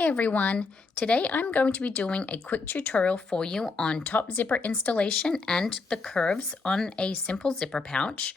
Hey everyone, today I'm going to be doing a quick tutorial for you on top zipper installation and the curves on a simple zipper pouch.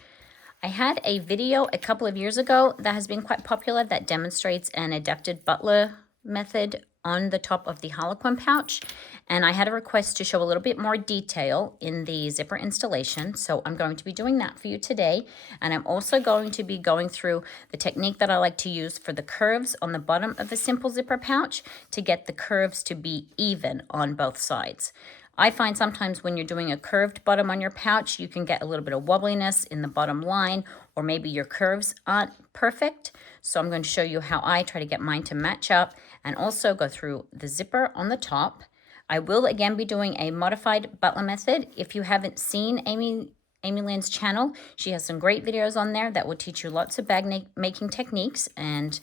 I had a video a couple of years ago that has been quite popular that demonstrates an adapted butler method on the top of the Harlequin pouch, and I had a request to show a little bit more detail in the zipper installation, so I'm going to be doing that for you today. And I'm also going to be going through the technique that I like to use for the curves on the bottom of a simple zipper pouch to get the curves to be even on both sides. I find sometimes when you're doing a curved bottom on your pouch, you can get a little bit of wobbliness in the bottom line, or maybe your curves aren't perfect. So I'm going to show you how I try to get mine to match up and also go through the zipper on the top. I will again be doing a modified butler method. If you haven't seen Amy Lynn's channel, she has some great videos on there that will teach you lots of bag making techniques, and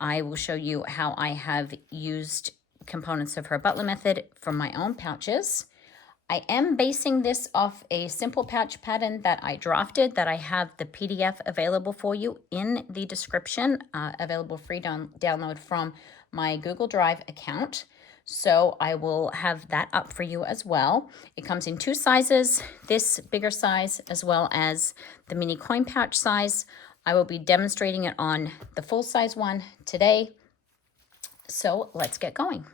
I will show you how I have used components of her butler method for my own pouches. I am basing this off a simple pouch pattern that I drafted, that I have the PDF available for you in the description, available free download from my Google Drive account. So I will have that up for you as well. It comes in two sizes, this bigger size as well as the mini coin pouch size. I will be demonstrating it on the full size one today. So let's get going.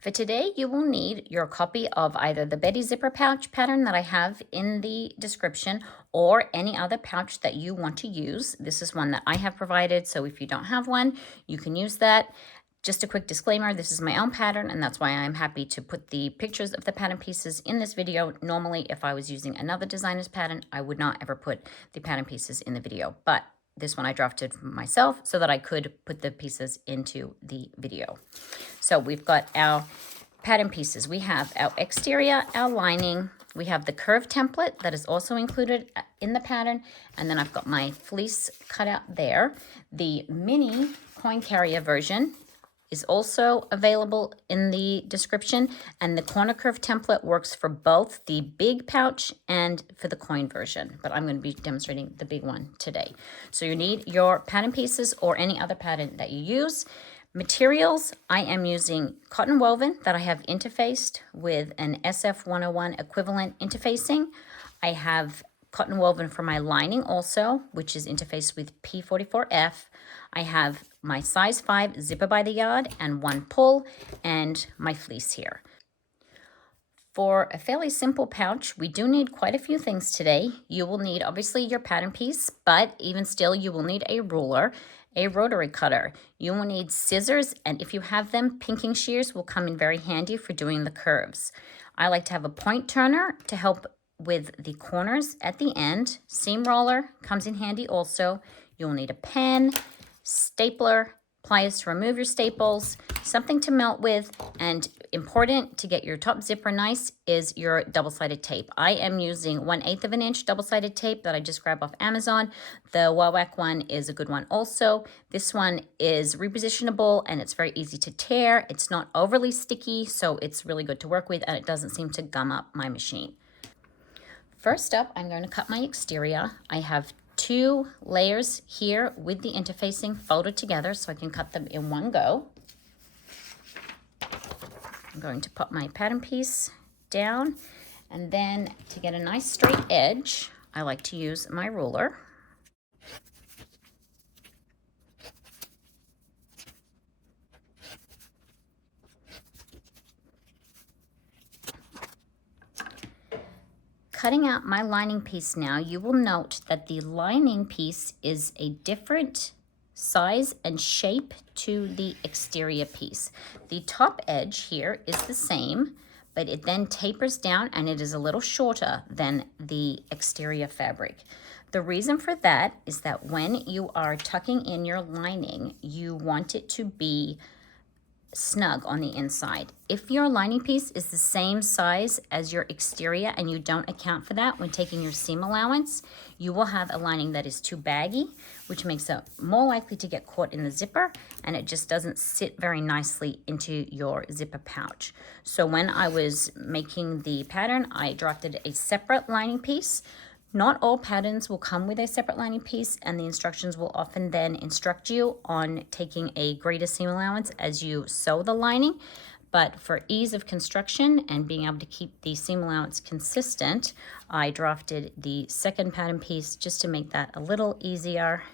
For today, you will need your copy of either the Betty zipper pouch pattern that I have in the description or any other pouch that you want to use. This is one that I have provided, so if you don't have one, you can use that. Just a quick disclaimer, this is my own pattern, and that's why I'm happy to put the pictures of the pattern pieces in this video. Normally, if I was using another designer's pattern, I would not ever put the pattern pieces in the video, but this one I drafted for myself so that I could put the pieces into the video. So we've got our pattern pieces. We have our exterior, our lining. We have the curve template that is also included in the pattern. And then I've got my fleece cut out there. The mini coin carrier version is also available in the description, and the corner curve template works for both the big pouch and for the coin version, but I'm going to be demonstrating the big one today. So you need your pattern pieces or any other pattern that you use. Materials, I am using cotton woven that I have interfaced with an SF101 equivalent interfacing. I have cotton woven for my lining also, which is interfaced with P44F. I have my size 5 zipper by the yard and 1 pull, and my fleece here. For a fairly simple pouch, we do need quite a few things today. You will need obviously your pattern piece, but even still you will need a ruler, a rotary cutter. You will need scissors, and if you have them, pinking shears will come in very handy for doing the curves. I like to have a point turner to help with the corners at the end. Seam roller comes in handy also. You'll need a pen, stapler, pliers to remove your staples, something to melt with, and important to get your top zipper nice is your double-sided tape. I am using 1/8 of an inch double-sided tape that I just grabbed off Amazon. The Wawak one is a good one also. This one is repositionable and it's very easy to tear. It's not overly sticky, so it's really good to work with, and it doesn't seem to gum up my machine. First up, I'm going to cut my exterior. I have 2 layers here with the interfacing folded together so I can cut them in one go. I'm going to put my pattern piece down, and then to get a nice straight edge, I like to use my ruler. Cutting out my lining piece now, you will note that the lining piece is a different size and shape to the exterior piece. The top edge here is the same, but it then tapers down and it is a little shorter than the exterior fabric. The reason for that is that when you are tucking in your lining, you want it to be snug on the inside. If your lining piece is the same size as your exterior and you don't account for that when taking your seam allowance, you will have a lining that is too baggy, which makes it more likely to get caught in the zipper, and it just doesn't sit very nicely into your zipper pouch. So when I was making the pattern, I drafted a separate lining piece Not all patterns will come with a separate lining piece, and the instructions will often then instruct you on taking a greater seam allowance as you sew the lining. But for ease of construction and being able to keep the seam allowance consistent, I drafted the second pattern piece just to make that a little easier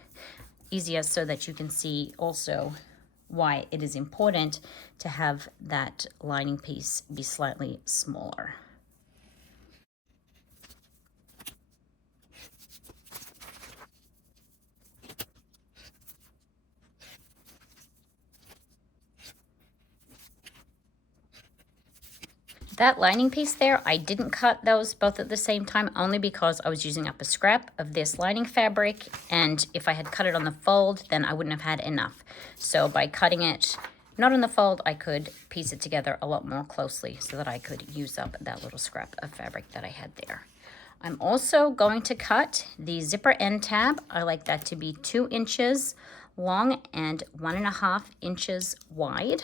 so that you can see also why it is important to have that lining piece be slightly smaller. That lining piece there, I didn't cut those both at the same time only because I was using up a scrap of this lining fabric, and if I had cut it on the fold, then I wouldn't have had enough. So by cutting it not on the fold, I could piece it together a lot more closely so that I could use up that little scrap of fabric that I had there. I'm also going to cut the zipper end tab. I like that to be 2 inches long and 1.5 inches wide.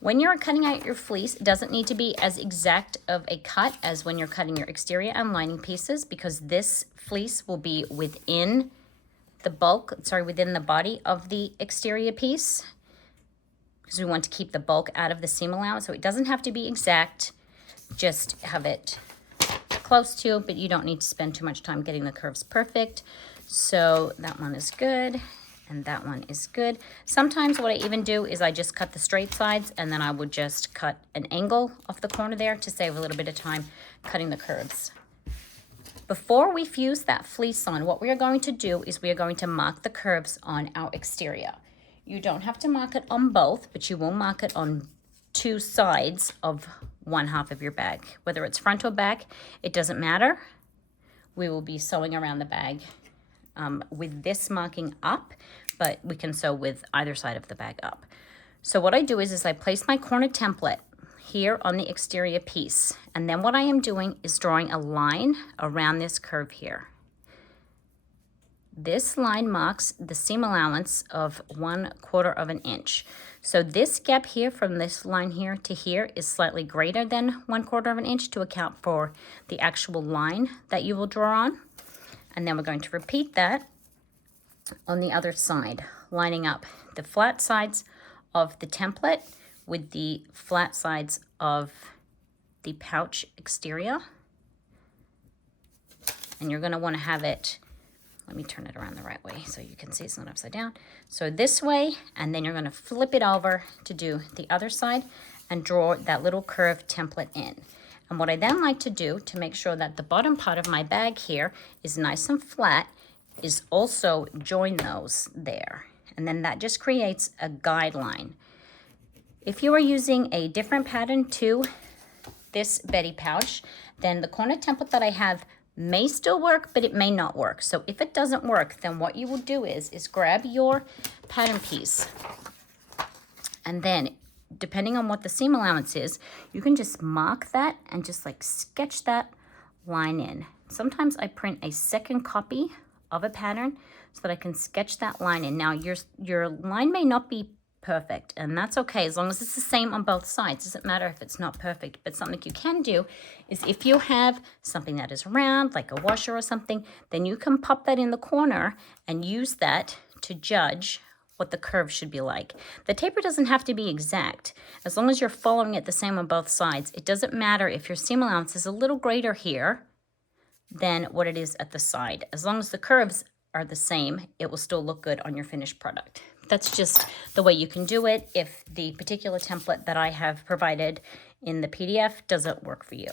When you're cutting out your fleece, it doesn't need to be as exact of a cut as when you're cutting your exterior and lining pieces, because this fleece will be within the within the body of the exterior piece, because we want to keep the bulk out of the seam allowance. So it doesn't have to be exact, just have it close to, but you don't need to spend too much time getting the curves perfect. So that one is good. And that one is good. Sometimes what I even do is I just cut the straight sides, and then I would just cut an angle off the corner there to save a little bit of time cutting the curves. Before we fuse that fleece on, what we are going to do is we are going to mark the curves on our exterior. You don't have to mark it on both, but you will mark it on 2 sides of one half of your bag. Whether it's front or back, it doesn't matter. We will be sewing around the bag with this marking up, but we can sew with either side of the bag up. So what I do is I place my corner template here on the exterior piece, and then what I am doing is drawing a line around this curve here. This line marks the seam allowance of 1/4 inch. So this gap here from this line here to here is slightly greater than 1/4 inch to account for the actual line that you will draw on. And then we're going to repeat that on the other side, lining up the flat sides of the template with the flat sides of the pouch exterior. And you're going to want to have it, let me turn it around the right way so you can see it's not upside down. So this way, and then you're going to flip it over to do the other side and draw that little curved template in. And what I then like to do to make sure that the bottom part of my bag here is nice and flat is also join those there. And then that just creates a guideline. If you are using a different pattern to this Betty pouch, then the corner template that I have may still work, but it may not work. So if it doesn't work, then what you will do is grab your pattern piece, and then depending on what the seam allowance is, you can just mark that and just like sketch that line in. Sometimes I print a second copy of a pattern so that I can sketch that line in. Now your line may not be perfect, and that's okay as long as it's the same on both sides. It doesn't matter if it's not perfect, but something you can do is if you have something that is round, like a washer or something, then you can pop that in the corner and use that to judge what the curve should be like. The taper doesn't have to be exact. As long as you're following it the same on both sides, it doesn't matter if your seam allowance is a little greater here than what it is at the side. As long as the curves are the same, it will still look good on your finished product. That's just the way you can do it if the particular template that I have provided in the PDF doesn't work for you.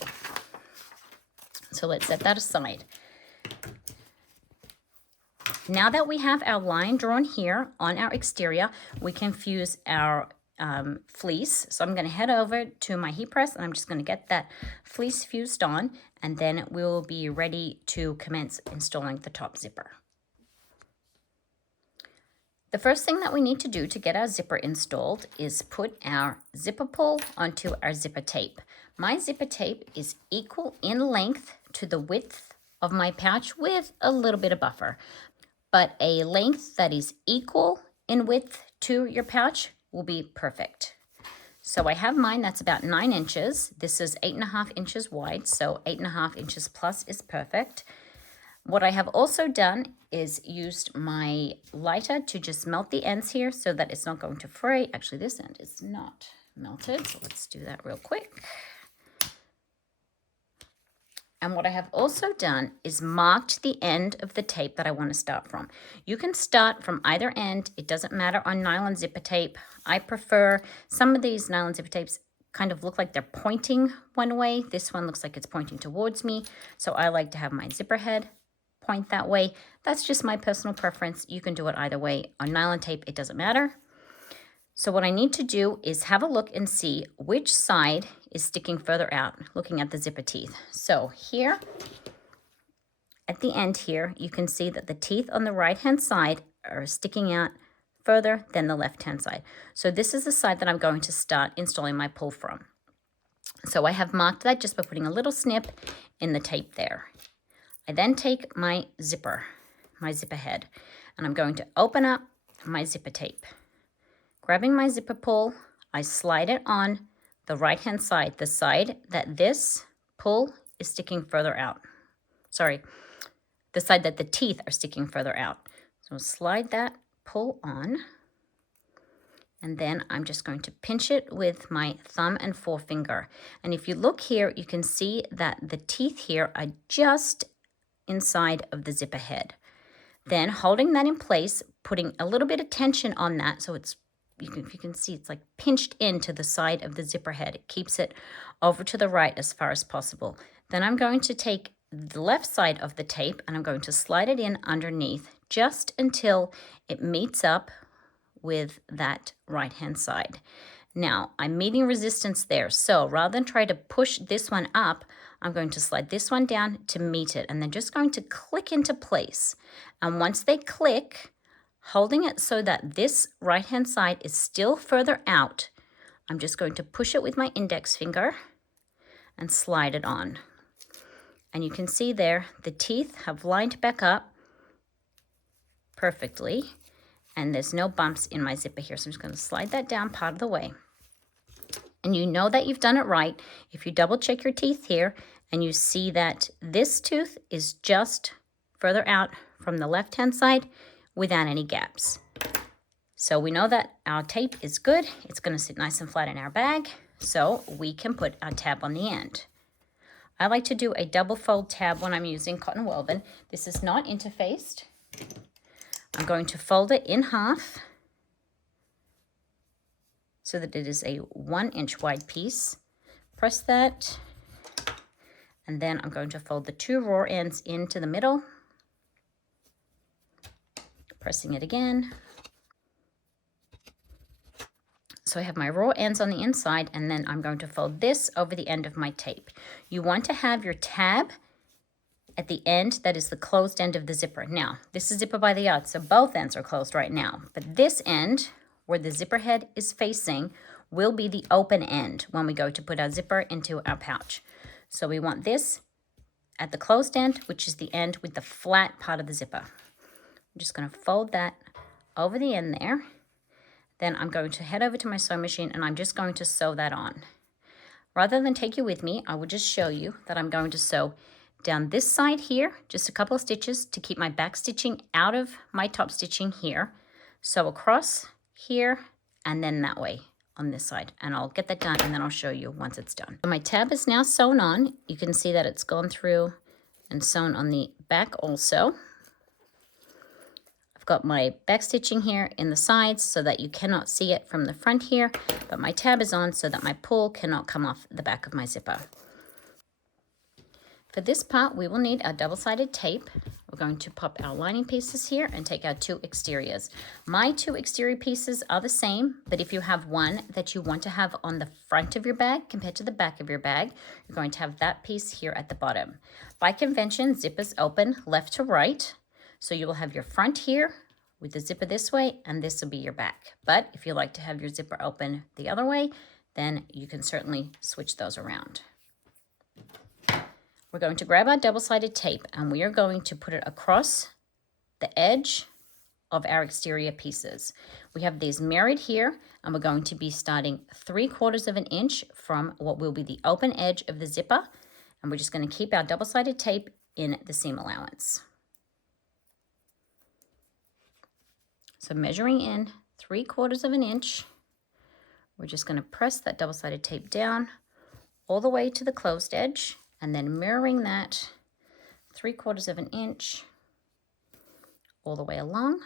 So let's set that aside. Now that we have our line drawn here on our exterior, we can fuse our fleece. So I'm going to head over to my heat press, and I'm just going to get that fleece fused on, and then we'll be ready to commence installing the top zipper. The first thing that we need to do to get our zipper installed is put our zipper pull onto our zipper tape. My zipper tape is equal in length to the width of my pouch with a little bit of buffer, but a length that is equal in width to your pouch will be perfect. So I have mine that's about 9 inches. This is 8.5 inches wide, so 8.5 inches plus is perfect. What I have also done is used my lighter to just melt the ends here so that it's not going to fray. Actually, this end is not melted, so let's do that real quick. And what I have also done is marked the end of the tape that I want to start from. You can start from either end. It doesn't matter on nylon zipper tape. I prefer, some of these nylon zipper tapes kind of look like they're pointing one way. This one looks like it's pointing towards me. So I like to have my zipper head point that way. That's just my personal preference. You can do it either way. On nylon tape, it doesn't matter. So what I need to do is have a look and see which side is sticking further out, looking at the zipper teeth. So here, at the end here, you can see that the teeth on the right-hand side are sticking out further than the left-hand side. So this is the side that I'm going to start installing my pull from. So I have marked that just by putting a little snip in the tape there. I then take my zipper head, and I'm going to open up my zipper tape. Grabbing my zipper pull, I slide it on the right-hand side, the side that this pull is sticking further out. Sorry, the side that the teeth are sticking further out. So slide that pull on, and then I'm just going to pinch it with my thumb and forefinger. And if you look here, you can see that the teeth here are just inside of the zipper head. Then holding that in place, putting a little bit of tension on that, so it's, if you can see, it's like pinched into the side of the zipper head. It keeps it over to the right as far as possible. Then I'm going to take the left side of the tape and I'm going to slide it in underneath just until it meets up with that right-hand side. Now, I'm meeting resistance there, so rather than try to push this one up, I'm going to slide this one down to meet it, and then just going to click into place. And once they click, holding it so that this right-hand side is still further out, I'm just going to push it with my index finger and slide it on. And you can see there, the teeth have lined back up perfectly, and there's no bumps in my zipper here. So I'm just going to slide that down part of the way. And you know that you've done it right if you double check your teeth here and you see that this tooth is just further out from the left-hand side without any gaps. So we know that our tape is good. It's going to sit nice and flat in our bag, so we can put our tab on the end. I like to do a double fold tab when I'm using cotton woven. This is not interfaced. I'm going to fold it in half so that it is a 1-inch wide piece. Press that, and then I'm going to fold the 2 raw ends into the middle. Pressing it again. So I have my raw ends on the inside, and then I'm going to fold this over the end of my tape. You want to have your tab at the end that is the closed end of the zipper. Now, this is zipper by the yard, so both ends are closed right now. But this end, where the zipper head is facing, will be the open end when we go to put our zipper into our pouch. So we want this at the closed end, which is the end with the flat part of the zipper. I'm just going to fold that over the end there. Then I'm going to head over to my sewing machine and I'm just going to sew that on. Rather than take you with me, I will just show you that I'm going to sew down this side here, just a couple of stitches to keep my back stitching out of my top stitching here. Sew across here and then that way on this side. And I'll get that done and then I'll show you once it's done. So my tab is now sewn on. You can see that it's gone through and sewn on the back also. I've got my back stitching here in the sides so that you cannot see it from the front here, but my tab is on so that my pull cannot come off the back of my zipper. For this part, we will need our double-sided tape. We're going to pop our lining pieces here and take our 2 exteriors. My 2 exterior pieces are the same, but if you have one that you want to have on the front of your bag compared to the back of your bag, you're going to have that piece here at the bottom. By convention, zippers open left to right. So you will have your front here with the zipper this way, and this will be your back. But if you like to have your zipper open the other way, then you can certainly switch those around. We're going to grab our double-sided tape and we are going to put it across the edge of our exterior pieces. We have these mirrored here, and we're going to be starting 3/4 of an inch from what will be the open edge of the zipper, and we're just going to keep our double-sided tape in the seam allowance. So measuring in 3/4 of an inch, we're just going to press that double-sided tape down all the way to the closed edge, and then mirroring that 3/4 of an inch all the way along.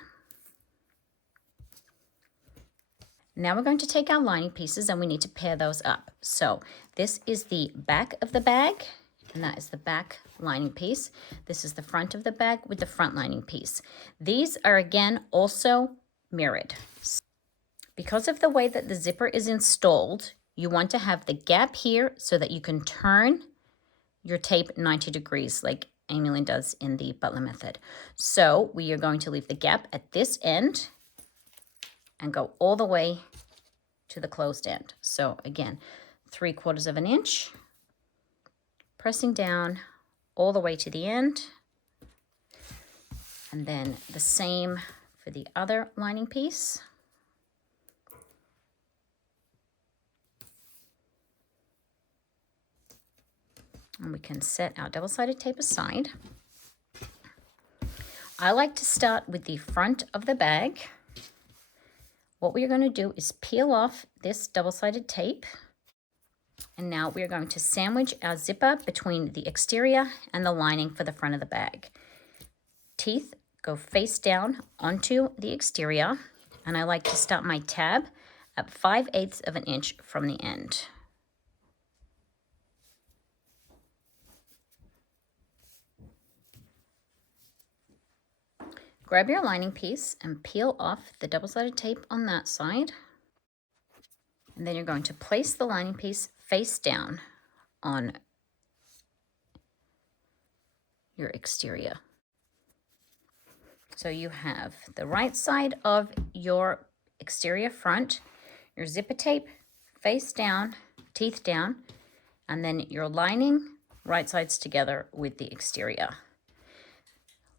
Now we're going to take our lining pieces and we need to pair those up. So this is the back of the bag, and that is the back lining piece. This is the front of the bag with the front lining piece. These are again also mirrored. Because of the way that the zipper is installed, you want to have the gap here so that you can turn your tape 90 degrees like Amy Lynn does in the Butler method. So we are going to leave the gap at this end and go all the way to the closed end. So again, 3/4 of an inch, pressing down all the way to the end, and then the same for the other lining piece. And we can set our double-sided tape aside. I like to start with the front of the bag. What we're going to do is peel off this double-sided tape. And now we're going to sandwich our zipper between the exterior and the lining for the front of the bag. Teeth go face down onto the exterior, and I like to start my tab at 5/8 of an inch from the end. Grab your lining piece and peel off the double-sided tape on that side. And then you're going to place the lining piece face down on your exterior. So you have the right side of your exterior front, your zipper tape face down, teeth down, and then your lining right sides together with the exterior.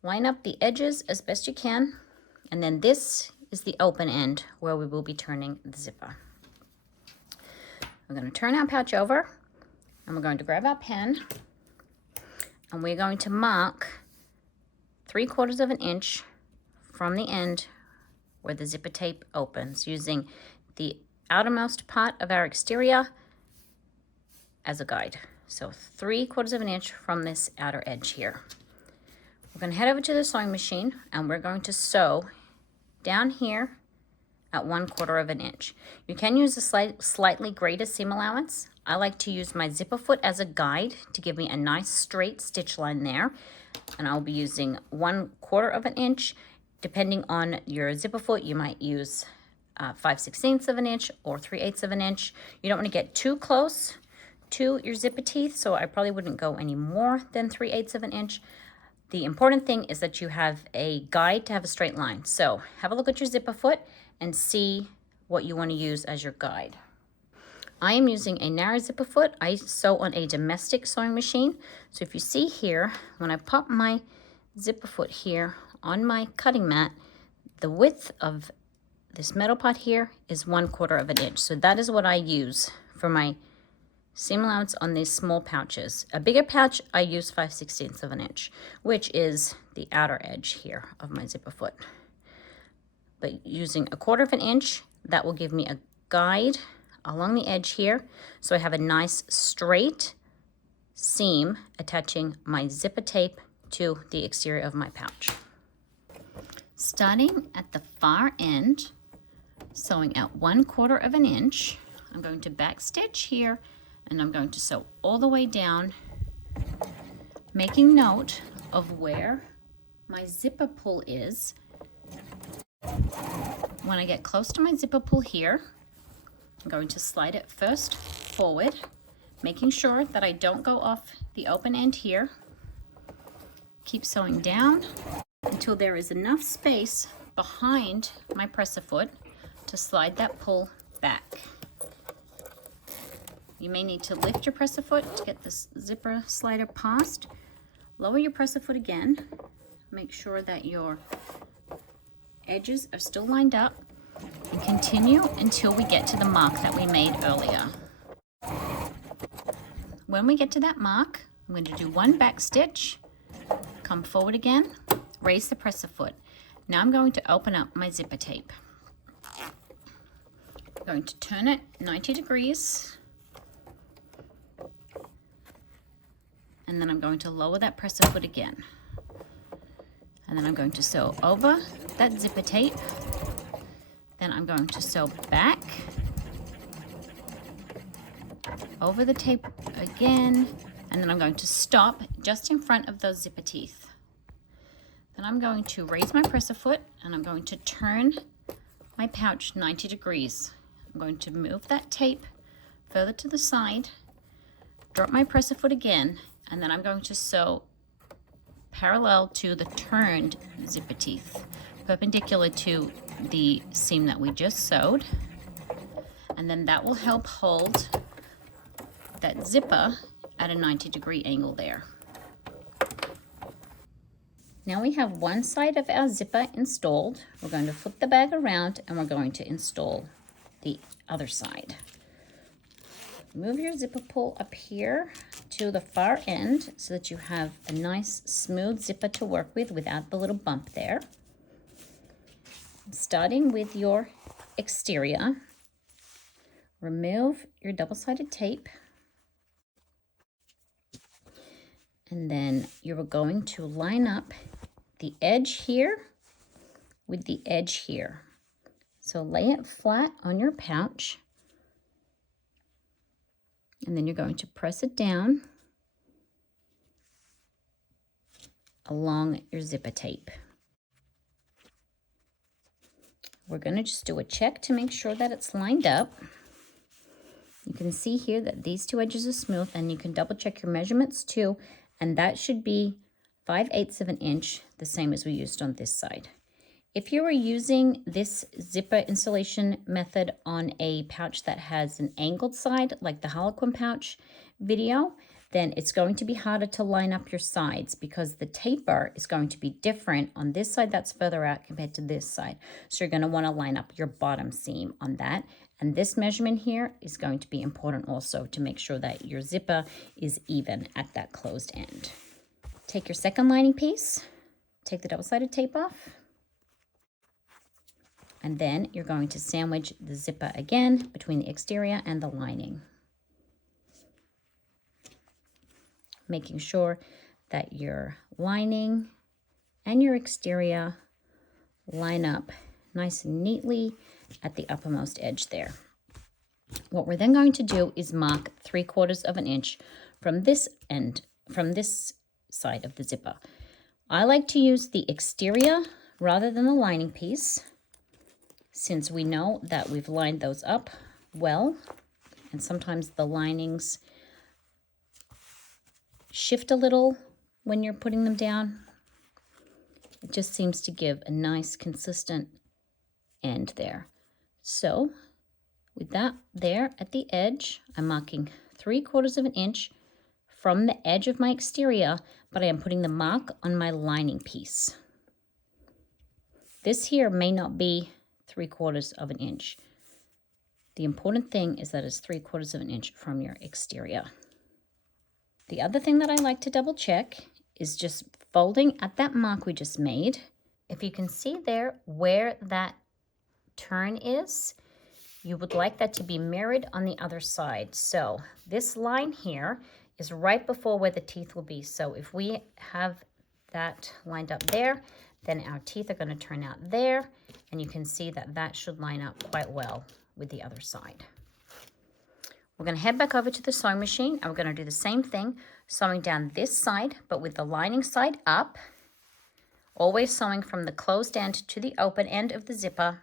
Line up the edges as best you can, and then this is the open end where we will be turning the zipper. We're going to turn our pouch over, and we're going to grab our pen, and we're going to mark 3/4 of an inch from the end where the zipper tape opens, using the outermost part of our exterior as a guide. So 3/4 of an inch from this outer edge here. We're going to head over to the sewing machine, and we're going to sew down here at 1/4 of an inch. You can use a slightly greater seam allowance. I like to use my zipper foot as a guide to give me a nice straight stitch line there. And I'll be using 1/4 of an inch. Depending on your zipper foot, you might use 5/16 of an inch or 3/8 of an inch. You don't want to get too close to your zipper teeth, so I probably wouldn't go any more than 3/8 of an inch. The important thing is that you have a guide to have a straight line. So have a look at your zipper foot and see what you want to use as your guide. I am using a narrow zipper foot. I sew on a domestic sewing machine. So if you see here, when I pop my zipper foot here on my cutting mat, the width of this metal part here is 1/4 of an inch. So that is what I use for my seam allowance on these small pouches. A bigger pouch, I use 5/16 of an inch, which is the outer edge here of my zipper foot. But using 1/4 of an inch, that will give me a guide along the edge here, so I have a nice straight seam attaching my zipper tape to the exterior of my pouch. Starting at the far end, sewing at 1/4 of an inch, I'm going to back stitch here, and I'm going to sew all the way down, making note of where my zipper pull is. When I get close to my zipper pull here, I'm going to slide it first forward, making sure that I don't go off the open end here. Keep sewing down until there is enough space behind my presser foot to slide that pull back. You may need to lift your presser foot to get this zipper slider past. Lower your presser foot again. Make sure that your edges are still lined up, and continue until we get to the mark that we made earlier. When we get to that mark, I'm going to do one back stitch, come forward again, raise the presser foot. Now I'm going to open up my zipper tape. I'm going to turn it 90 degrees, and then I'm going to lower that presser foot again. And then I'm going to sew over that zipper tape. Then I'm going to sew back over the tape again, and then I'm going to stop just in front of those zipper teeth. Then I'm going to raise my presser foot, and I'm going to turn my pouch 90 degrees. I'm going to move that tape further to the side, drop my presser foot again, and then I'm going to sew parallel to the turned zipper teeth, perpendicular to the seam that we just sewed. And then that will help hold that zipper at a 90-degree angle there. Now we have one side of our zipper installed. We're going to flip the bag around and we're going to install the other side. Move your zipper pull up here to the far end so that you have a nice smooth zipper to work with without the little bump there. Starting with your exterior, remove your double-sided tape, and then you're going to line up the edge here with the edge here. So lay it flat on your pouch, and then you're going to press it down along your zipper tape. We're going to just do a check to make sure that it's lined up. You can see here that these two edges are smooth, and you can double check your measurements too, and that should be 5/8 of an inch, the same as we used on this side. If you were using this zipper installation method on a pouch that has an angled side, like the Harlequin pouch video, then it's going to be harder to line up your sides because the taper is going to be different on this side that's further out compared to this side. So you're going to want to line up your bottom seam on that. And this measurement here is going to be important also to make sure that your zipper is even at that closed end. Take your second lining piece, take the double-sided tape off, and then you're going to sandwich the zipper again between the exterior and the lining, making sure that your lining and your exterior line up nice and neatly at the uppermost edge there. What we're then going to do is mark 3/4 of an inch from this end, from this side of the zipper. I like to use the exterior rather than the lining piece, since we know that we've lined those up well, and sometimes the linings shift a little when you're putting them down. It just seems to give a nice consistent end there. So with that there at the edge, I'm marking 3/4 of an inch from the edge of my exterior, but I am putting the mark on my lining piece. This here may not be 3/4 of an inch. The important thing is that it's 3/4 of an inch from your exterior. The other thing that I like to double check is just folding at that mark we just made. If you can see there where that turn is, you would like that to be mirrored on the other side. So this line here is right before where the teeth will be. So if we have that lined up there, then our teeth are going to turn out there, and you can see that that should line up quite well with the other side. We're going to head back over to the sewing machine, and we're going to do the same thing, sewing down this side, but with the lining side up, always sewing from the closed end to the open end of the zipper.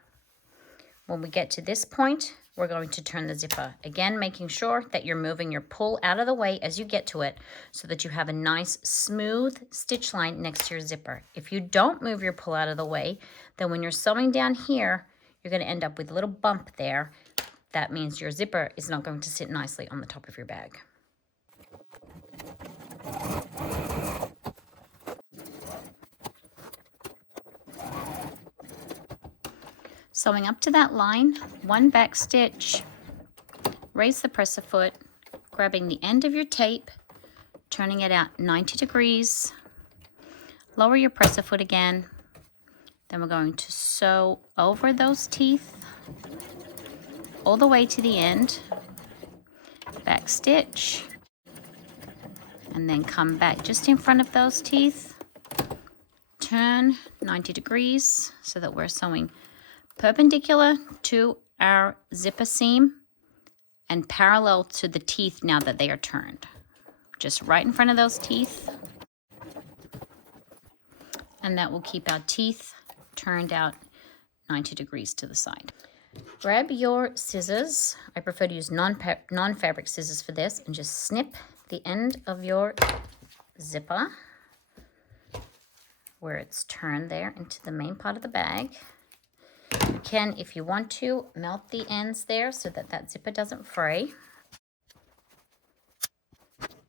When we get to this point, we're going to turn the zipper. Again, making sure that you're moving your pull out of the way as you get to it so that you have a nice smooth stitch line next to your zipper. If you don't move your pull out of the way, then when you're sewing down here, you're going to end up with a little bump there. That means your zipper is not going to sit nicely on the top of your bag. Sewing up to that line, one back stitch, raise the presser foot, grabbing the end of your tape, turning it out 90 degrees, lower your presser foot again. Then we're going to sew over those teeth all the way to the end, back stitch, and then come back just in front of those teeth, turn 90 degrees so that we're sewing perpendicular to our zipper seam and parallel to the teeth now that they are turned. Just right in front of those teeth. And that will keep our teeth turned out 90 degrees to the side. Grab your scissors. I prefer to use non-fabric scissors for this, and just snip the end of your zipper where it's turned there into the main part of the bag. You can, if you want to, melt the ends there so that that zipper doesn't fray.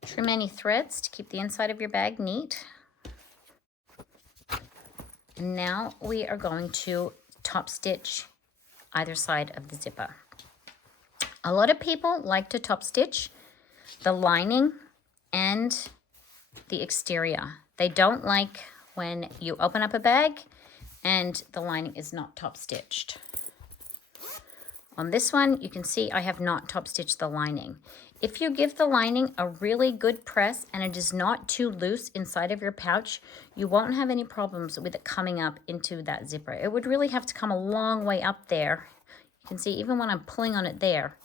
Trim any threads to keep the inside of your bag neat. And now we are going to top stitch either side of the zipper. A lot of people like to top stitch the lining and the exterior. They don't like when you open up a bag and the lining is not top stitched. On this one, you can see I have not top stitched the lining. If you give the lining a really good press and it is not too loose inside of your pouch, you won't have any problems with it coming up into that zipper. It would really have to come a long way up there. You can see even when I'm pulling on it there,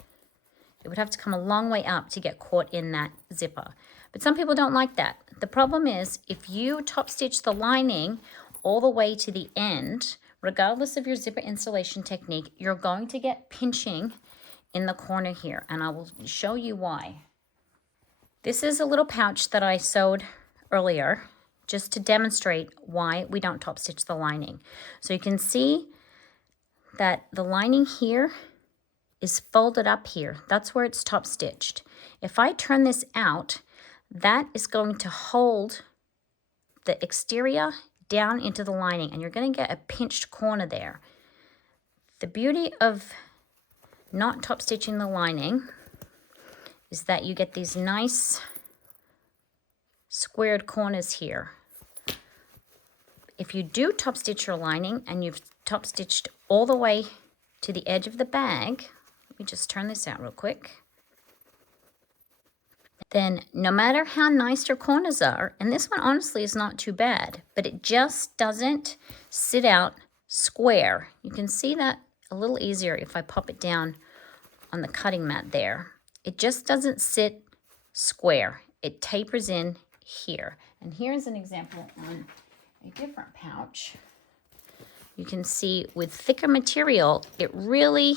it would have to come a long way up to get caught in that zipper. But some people don't like that. The problem is if you top stitch the lining all the way to the end, regardless of your zipper installation technique, you're going to get pinching in the corner here, and I will show you why. This is a little pouch that I sewed earlier just to demonstrate why we don't top stitch the lining. So you can see that the lining here is folded up here. That's where it's top stitched. If I turn this out, that is going to hold the exterior down into the lining, and you're going to get a pinched corner there. The beauty of not top stitching the lining is that you get these nice squared corners here. If you do top stitch your lining and you've top stitched all the way to the edge of the bag, let me just turn this out real quick, then no matter how nice your corners are, and this one honestly is not too bad, but it just doesn't sit out square. You can see that a little easier if I pop it down on the cutting mat there. It just doesn't sit square. It tapers in here. And here's an example on a different pouch. You can see with thicker material, it really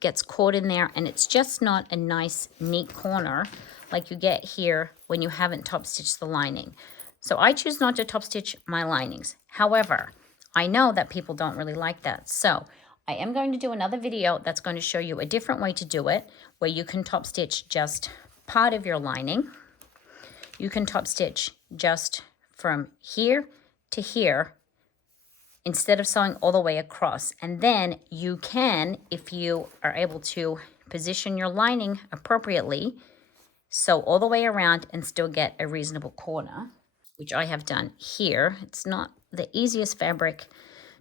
gets caught in there, and it's just not a nice, neat corner like you get here when you haven't top stitched the lining. So I choose not to top stitch my linings. However, I know that people don't really like that. So I am going to do another video that's going to show you a different way to do it, where you can top stitch just part of your lining. You can top stitch just from here to here instead of sewing all the way across. And then you can, if you are able to position your lining appropriately, sew all the way around and still get a reasonable corner, which I have done here. It's not the easiest fabric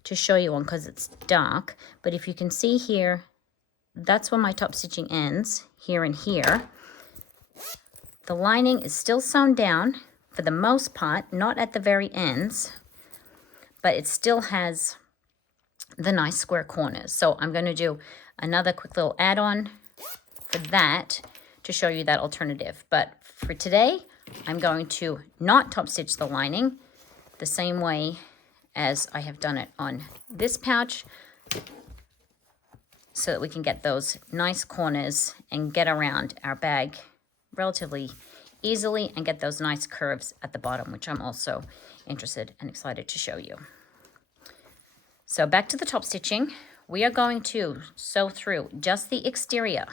to show you on because it's dark, but if you can see here, that's where my top stitching ends, here and here. The lining is still sewn down for the most part, not at the very ends, but it still has the nice square corners. So I'm going to do another quick little add-on for that to show you that alternative. But for today, I'm going to not top stitch the lining the same way as I have done it on this pouch, so that we can get those nice corners and get around our bag relatively easily and get those nice curves at the bottom, which I'm also interested and excited to show you. So back to the top stitching, we are going to sew through just the exterior.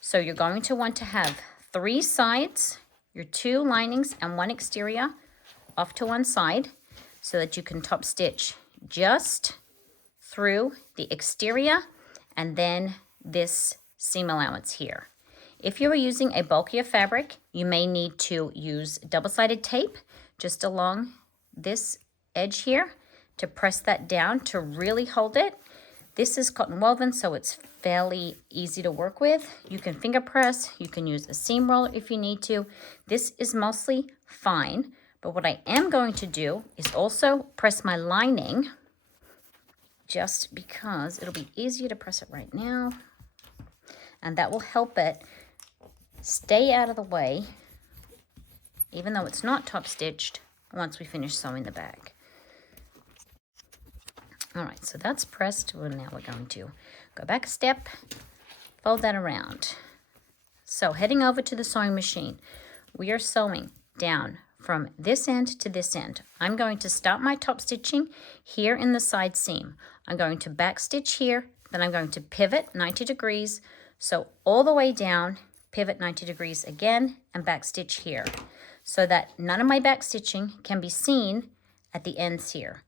So you're going to want to have 3 sides, your 2 linings and 1 exterior off to one side, so that you can top stitch just through the exterior and then this seam allowance here. If you are using a bulkier fabric, you may need to use double-sided tape just along this edge here to press that down to really hold it. This is cotton woven, so it's fairly easy to work with. You can finger press, you can use a seam roller if you need to. This is mostly fine, but what I am going to do is also press my lining, just because it'll be easier to press it right now, and that will help it stay out of the way, even though it's not top stitched, once we finish sewing the bag. All right, so that's pressed. Well, now we're going to go back a step, fold that around. So heading over to the sewing machine, we are sewing down from this end to this end. I'm going to start my top stitching here in the side seam. I'm going to back stitch here, then I'm going to pivot 90 degrees. So all the way down, pivot 90 degrees again, and back stitch here, so that none of my back stitching can be seen at the ends here.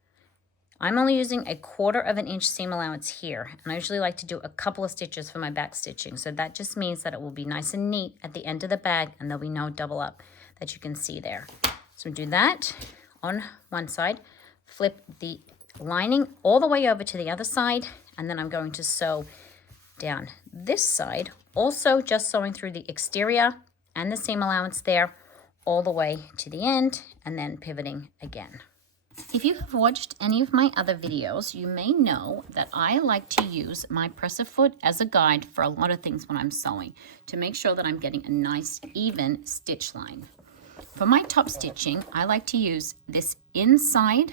I'm only using 1/4 inch seam allowance here, and I usually like to do a couple of stitches for my back stitching. So that just means that it will be nice and neat at the end of the bag, and there'll be no double up that you can see there. So do that on one side, flip the lining all the way over to the other side, and then I'm going to sew down this side, also just sewing through the exterior and the seam allowance there all the way to the end, and then pivoting again. If you have watched any of my other videos, you may know that I like to use my presser foot as a guide for a lot of things when I'm sewing, to make sure that I'm getting a nice even stitch line. For my top stitching, I like to use this inside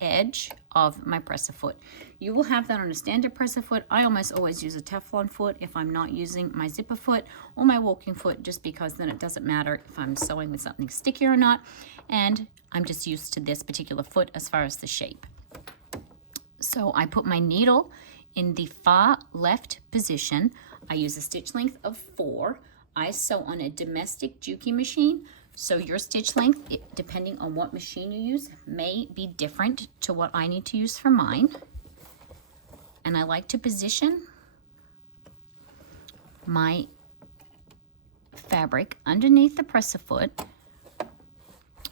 edge of my presser foot. You will have that on a standard presser foot. I almost always use a Teflon foot if I'm not using my zipper foot or my walking foot, just because then it doesn't matter if I'm sewing with something sticky or not, and I'm just used to this particular foot as far as the shape. So I put my needle in the far left position. I use a stitch length of 4. I sew on a domestic Juki machine, so your stitch length, depending on what machine you use, may be different to what I need to use for mine. And I like to position my fabric underneath the presser foot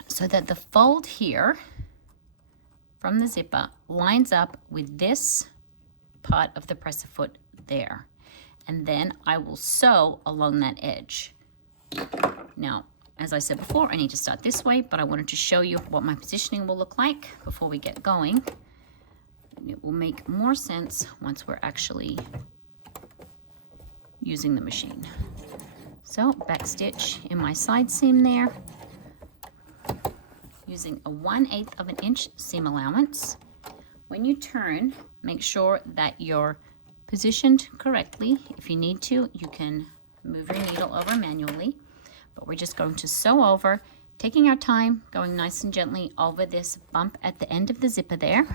so that the fold here from the zipper lines up with this part of the presser foot there. And then I will sew along that edge. Now, as I said before, I need to start this way, but I wanted to show you what my positioning will look like before we get going. It will make more sense once we're actually using the machine. So back stitch in my side seam there, using a 1/8 inch seam allowance. When you turn, make sure that you're positioned correctly. If you need to, you can move your needle over manually, but we're just going to sew over, taking our time, going nice and gently over this bump at the end of the zipper there.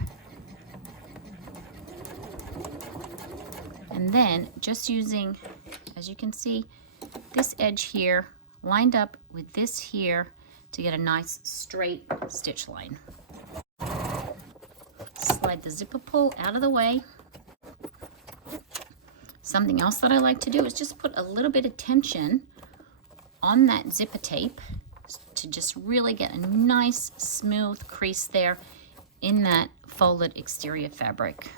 And then just using, as you can see, this edge here lined up with this here to get a nice straight stitch line. Slide the zipper pull out of the way. Something else that I like to do is just put a little bit of tension on that zipper tape to just really get a nice smooth crease there in that folded exterior fabric.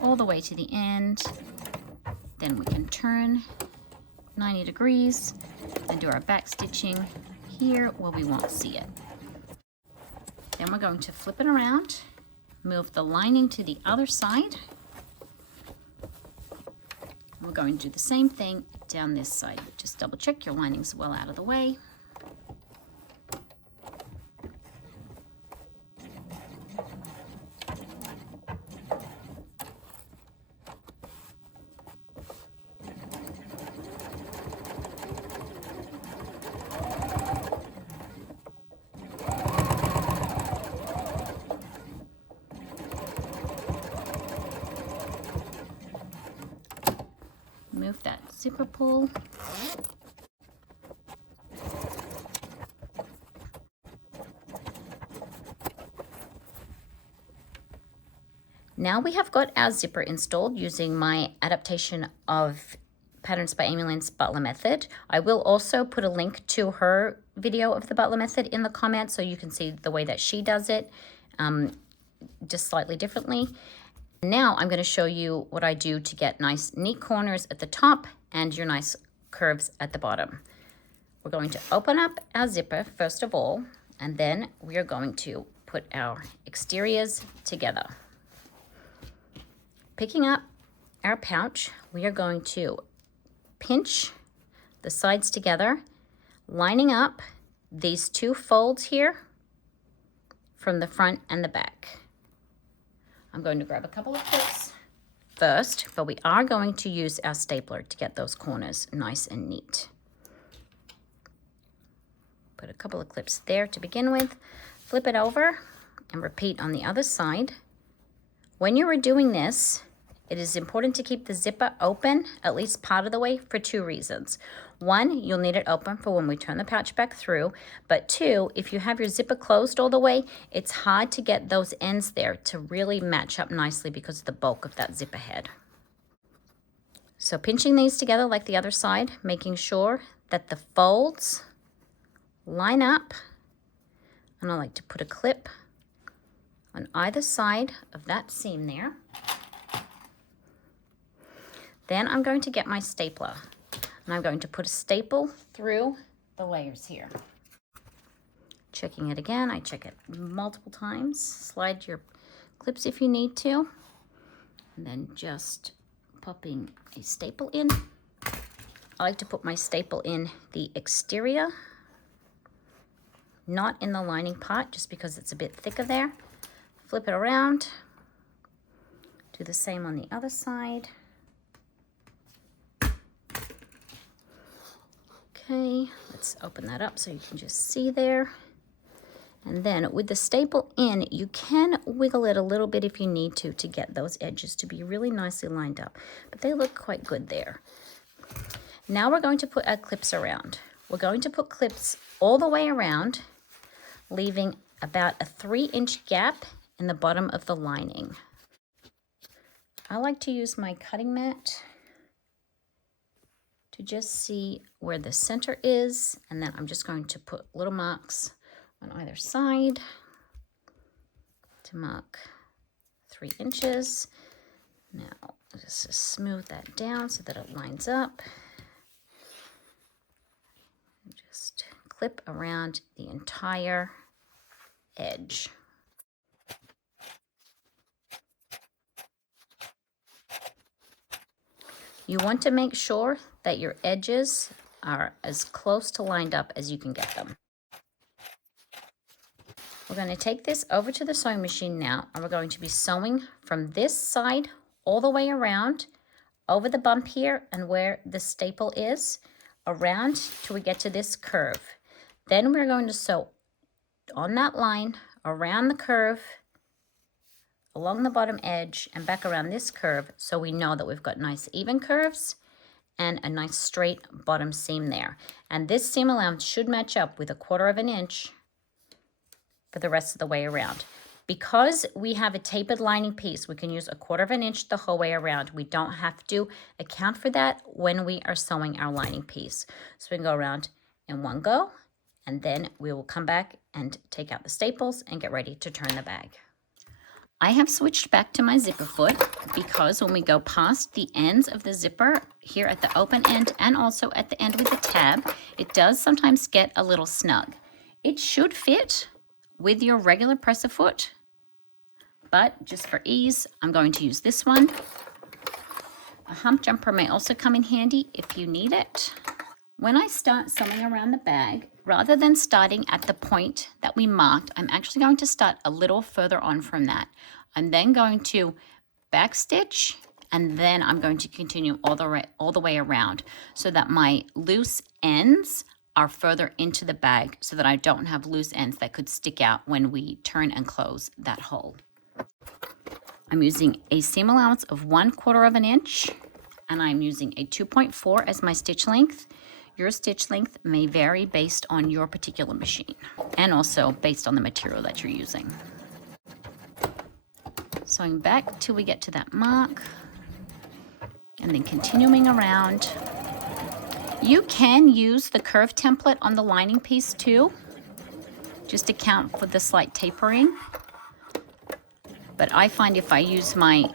All the way to the end. Then we can turn 90 degrees and do our back stitching here where we won't see it. Then we're going to flip it around, move the lining to the other side. We're going to do the same thing down this side. Just double check your lining's well out of the way. Move that zipper pull. Now we have got our zipper installed using my adaptation of Patterns by Amy Lynn's Butler method. I will also put a link to her video of the Butler method in the comments so you can see the way that she does it, just slightly differently. Now I'm going to show you what I do to get nice neat corners at the top and your nice curves at the bottom. We're going to open up our zipper first of all, and then we are going to put our exteriors together. Picking up our pouch, we are going to pinch the sides together, lining up these two folds here from the front and the back. I'm going to grab a couple of clips first, but we are going to use our stapler to get those corners nice and neat. Put a couple of clips there to begin with, flip it over and repeat on the other side. When you are doing this, it is important to keep the zipper open at least part of the way for two reasons. One, you'll need it open for when we turn the pouch back through, but two, if you have your zipper closed all the way, it's hard to get those ends there to really match up nicely because of the bulk of that zipper head. So pinching these together like the other side, making sure that the folds line up, and I like to put a clip on either side of that seam there. Then I'm going to get my stapler, and I'm going to put a staple through the layers here. Checking it again, I check it multiple times. Slide your clips if you need to, and then just popping a staple in. I like to put my staple in the exterior, not in the lining part, just because it's a bit thicker there. Flip it around, do the same on the other side. Okay, let's open that up so you can just see there. And then with the staple in, you can wiggle it a little bit if you need to get those edges to be really nicely lined up. But they look quite good there. Now we're going to put our clips around. We're going to put clips all the way around, leaving about a 3-inch gap in the bottom of the lining. I like to use my cutting mat to just see where the center is, and then I'm just going to put little marks on either side to mark 3 inches. Now just smooth that down so that it lines up. Just clip around the entire edge. You want to make sure that your edges are as close to lined up as you can get them. We're going to take this over to the sewing machine now, and we're going to be sewing from this side all the way around, over the bump here and where the staple is, around till we get to this curve. Then we're going to sew on that line, around the curve, along the bottom edge, and back around this curve, so we know that we've got nice even curves and a nice straight bottom seam there. And this seam allowance should match up with 1/4 inch for the rest of the way around. Because we have a tapered lining piece, we can use 1/4 inch the whole way around. We don't have to account for that when we are sewing our lining piece. So we can go around in one go, and then we will come back and take out the staples and get ready to turn the bag. I have switched back to my zipper foot because when we go past the ends of the zipper here at the open end and also at the end with the tab, it does sometimes get a little snug. It should fit with your regular presser foot, but just for ease, I'm going to use this one. A hump jumper may also come in handy if you need it. When I start sewing around the bag, rather than starting at the point that we marked, I'm actually going to start a little further on from that. I'm then going to backstitch, and then I'm going to continue all the way around so that my loose ends are further into the bag so that I don't have loose ends that could stick out when we turn and close that hole. I'm using a seam allowance of 1/4 inch, and I'm using a 2.4 as my stitch length. Your stitch length may vary based on your particular machine and also based on the material that you're using. So Sewing back till we get to that mark, and then continuing around. You can use the curve template on the lining piece too, just to account for the slight tapering. But I find if I use my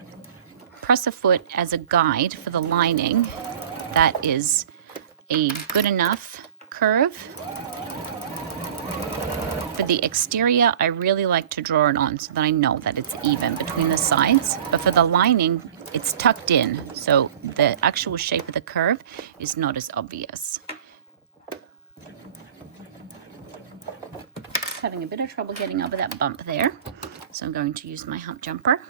presser foot as a guide for the lining, that is a good enough curve. For the exterior, I really like to draw it on so that I know that it's even between the sides. But for the lining, it's tucked in, so the actual shape of the curve is not as obvious. Just having a bit of trouble getting over that bump there, so I'm going to use my hump jumper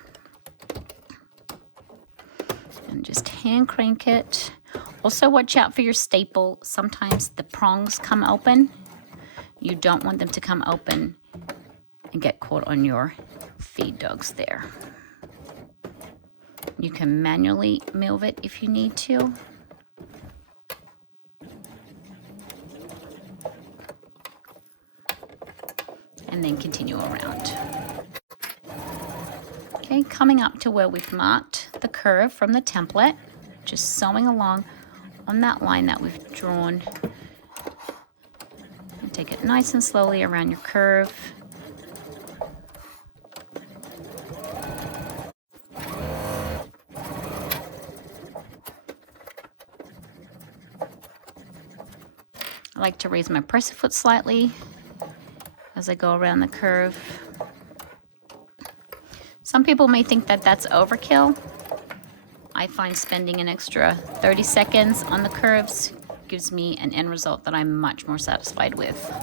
and just hand crank it. Also watch out for your staple. Sometimes the prongs come open. You don't want them to come open and get caught on your feed dogs there. You can manually move it if you need to. And then continue around. Okay, coming up to where we've marked the curve from the template, just sewing along on that line that we've drawn. And take it nice and slowly around your curve. I like to raise my presser foot slightly as I go around the curve. Some people may think that that's overkill. I find spending an extra 30 seconds on the curves gives me an end result that I'm much more satisfied with.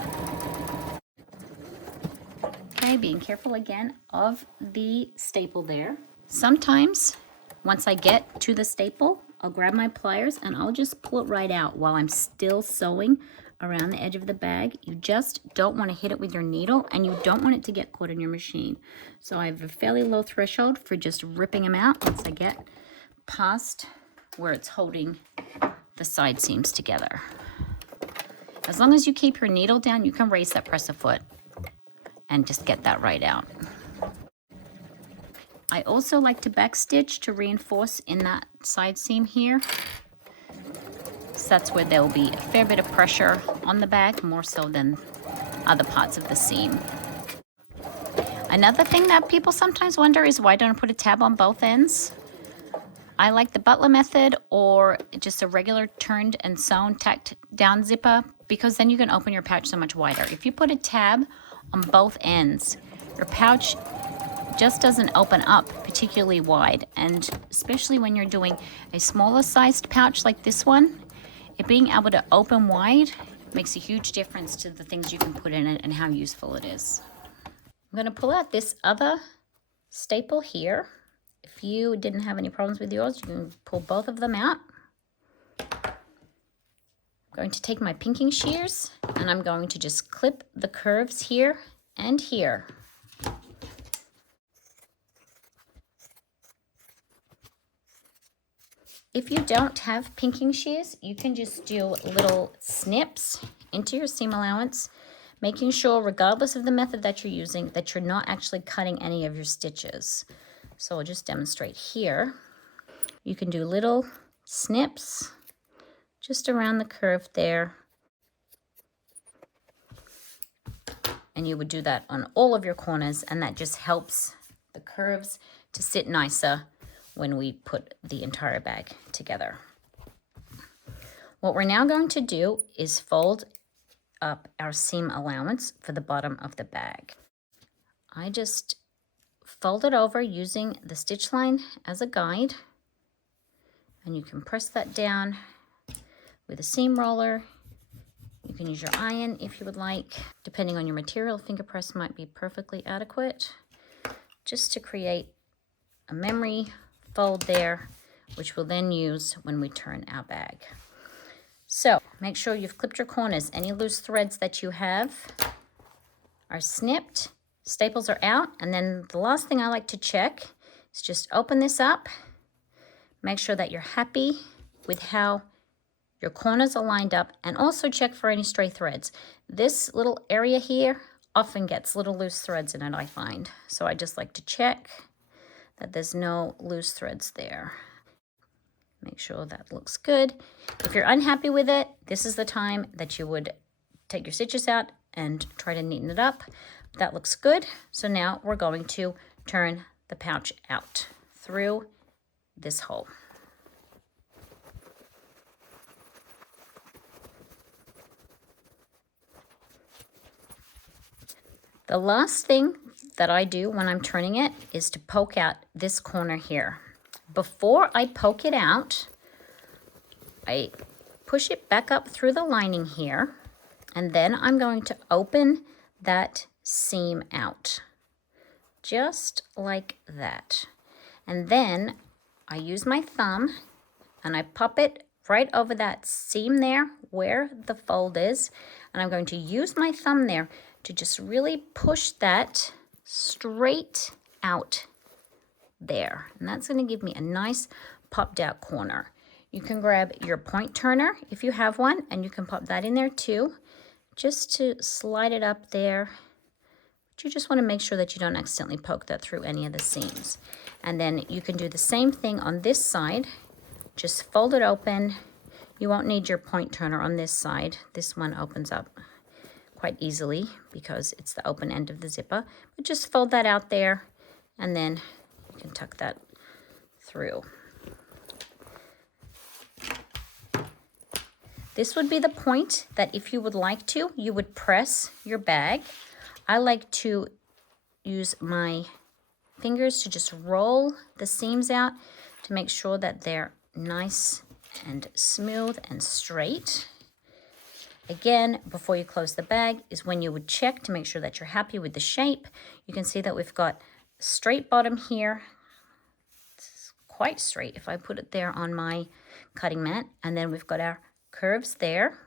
Okay, being careful again of the staple there. Sometimes, once I get to the staple, I'll grab my pliers and I'll just pull it right out while I'm still sewing around the edge of the bag. You just don't want to hit it with your needle, and you don't want it to get caught in your machine. So I have a fairly low threshold for just ripping them out once I get past where it's holding the side seams together. As long as you keep your needle down, you can raise that presser foot and just get that right out. I also like to backstitch to reinforce in that side seam here. So that's where there will be a fair bit of pressure on the bag, more so than other parts of the seam. Another thing that people sometimes wonder is, why don't I put a tab on both ends? I like the butler method, or just a regular turned and sewn tacked down zipper, because then you can open your pouch so much wider. If you put a tab on both ends, your pouch just doesn't open up particularly wide, and especially when you're doing a smaller sized pouch like this one, it being able to open wide makes a huge difference to the things you can put in it and how useful it is. I'm going to pull out this other staple here. If you didn't have any problems with yours, you can pull both of them out. I'm going to take my pinking shears and I'm going to just clip the curves here and here. If you don't have pinking shears, you can just do little snips into your seam allowance, making sure, regardless of the method that you're using, that you're not actually cutting any of your stitches. So I'll just demonstrate here. You can do little snips just around the curve there. And you would do that on all of your corners, and that just helps the curves to sit nicer when we put the entire bag together. What we're now going to do is fold up our seam allowance for the bottom of the bag. I just fold it over using the stitch line as a guide, and you can press that down with a seam roller. You can use your iron if you would like. Depending on your material, finger press might be perfectly adequate, just to create a memory fold there, which we'll then use when we turn our bag. So make sure you've clipped your corners. Any loose threads that you have are snipped, staples are out, and then the last thing I like to check is just open this up, make sure that you're happy with how your corners are lined up, and also check for any stray threads. This little area here often gets little loose threads in it, I find. So I just like to check that there's no loose threads there. Make sure that looks good. If you're unhappy with it, this is the time that you would take your stitches out and try to neaten it up. That looks good. So now we're going to turn the pouch out through this hole. The last thing that I do when I'm turning it is to poke out this corner here. Before I poke it out, I push it back up through the lining here, and then I'm going to open that seam out, just like that. And then I use my thumb and I pop it right over that seam there where the fold is, and I'm going to use my thumb there to just really push that straight out there. And that's going to give me a nice popped out corner. You can grab your point turner if you have one, and you can pop that in there too, just to slide it up there. But you just want to make sure that you don't accidentally poke that through any of the seams. And then you can do the same thing on this side. Just fold it open. You won't need your point turner on this side. This one opens up quite easily because it's the open end of the zipper. But just fold that out there, and then you can tuck that through. This would be the point that if you would like to, you would press your bag. I like to use my fingers to just roll the seams out to make sure that they're nice and smooth and straight. Again, before you close the bag is when you would check to make sure that you're happy with the shape. You can see that we've got a straight bottom here. It's quite straight if I put it there on my cutting mat. And then we've got our curves there.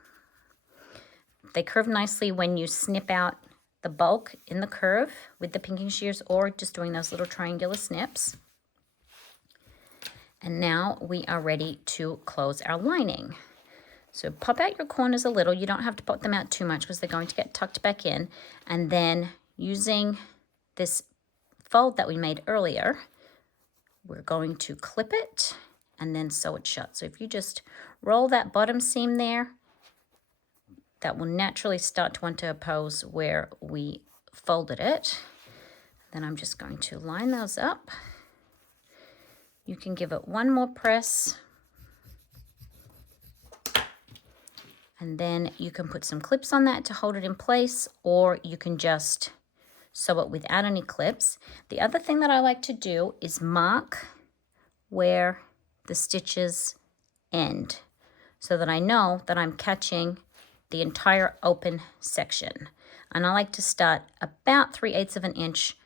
They curve nicely when you snip out the bulk in the curve with the pinking shears or just doing those little triangular snips. And now we are ready to close our lining. So pop out your corners a little. You don't have to pop them out too much because they're going to get tucked back in. And then using this fold that we made earlier, we're going to clip it and then sew it shut. So if you just roll that bottom seam there, that will naturally start to want to oppose where we folded it. Then I'm just going to line those up. You can give it one more press. And then you can put some clips on that to hold it in place, or you can just sew it without any clips. The other thing that I like to do is mark where the stitches end so that I know that I'm catching the entire open section. And I like to start about 3/8 of an inch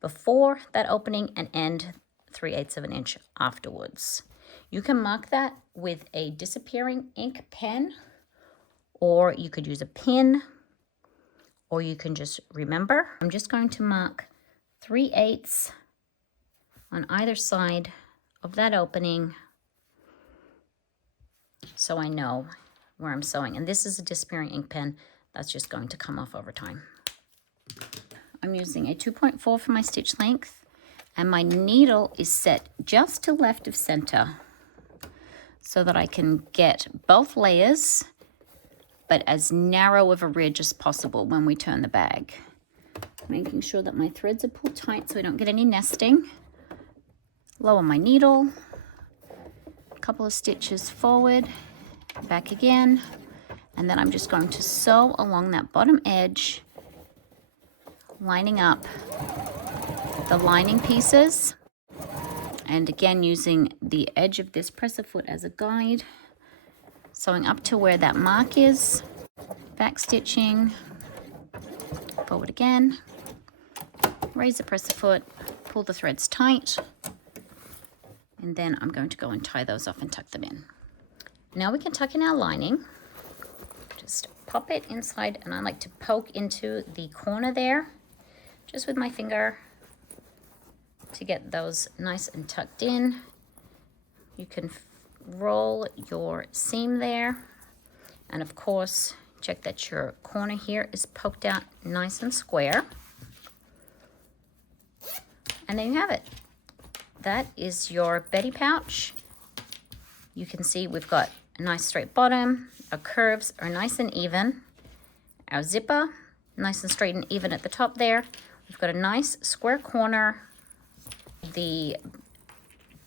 before that opening and end 3/8 of an inch afterwards. You can mark that with a disappearing ink pen, or you could use a pin, or you can just remember. I'm just going to mark 3/8 on either side of that opening so I know where I'm sewing. And this is a disappearing ink pen that's just going to come off over time. I'm using a 2.4 for my stitch length, and my needle is set just to left of center so that I can get both layers but as narrow of a ridge as possible when we turn the bag. Making sure that my threads are pulled tight so I don't get any nesting. Lower my needle, a couple of stitches forward, back again, and then I'm just going to sew along that bottom edge, lining up the lining pieces, and again using the edge of this presser foot as a guide. Sewing up to where that mark is, back stitching, forward again, raise the presser foot, pull the threads tight, and then I'm going to go and tie those off and tuck them in. Now we can tuck in our lining. Just pop it inside, and I like to poke into the corner there, just with my finger to get those nice and tucked in. You can roll your seam there, and of course check that your corner here is poked out nice and square, and there you have it. that is your Betty pouch. You can see we've got a nice straight bottom. Our curves are nice and even. Our zipper, nice and straight and even at the top there. We've got a nice square corner. The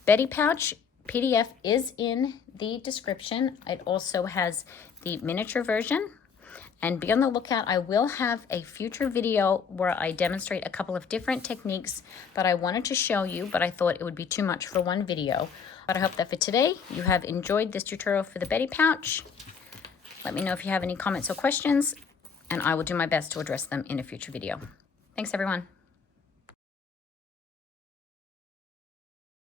Betty pouch PDF is in the description. It also has the miniature version. And be on the lookout, I will have a future video where I demonstrate a couple of different techniques that I wanted to show you, but I thought it would be too much for one video. But I hope that for today, you have enjoyed this tutorial for the Betty pouch. Let me know if you have any comments or questions, and I will do my best to address them in a future video. Thanks, everyone.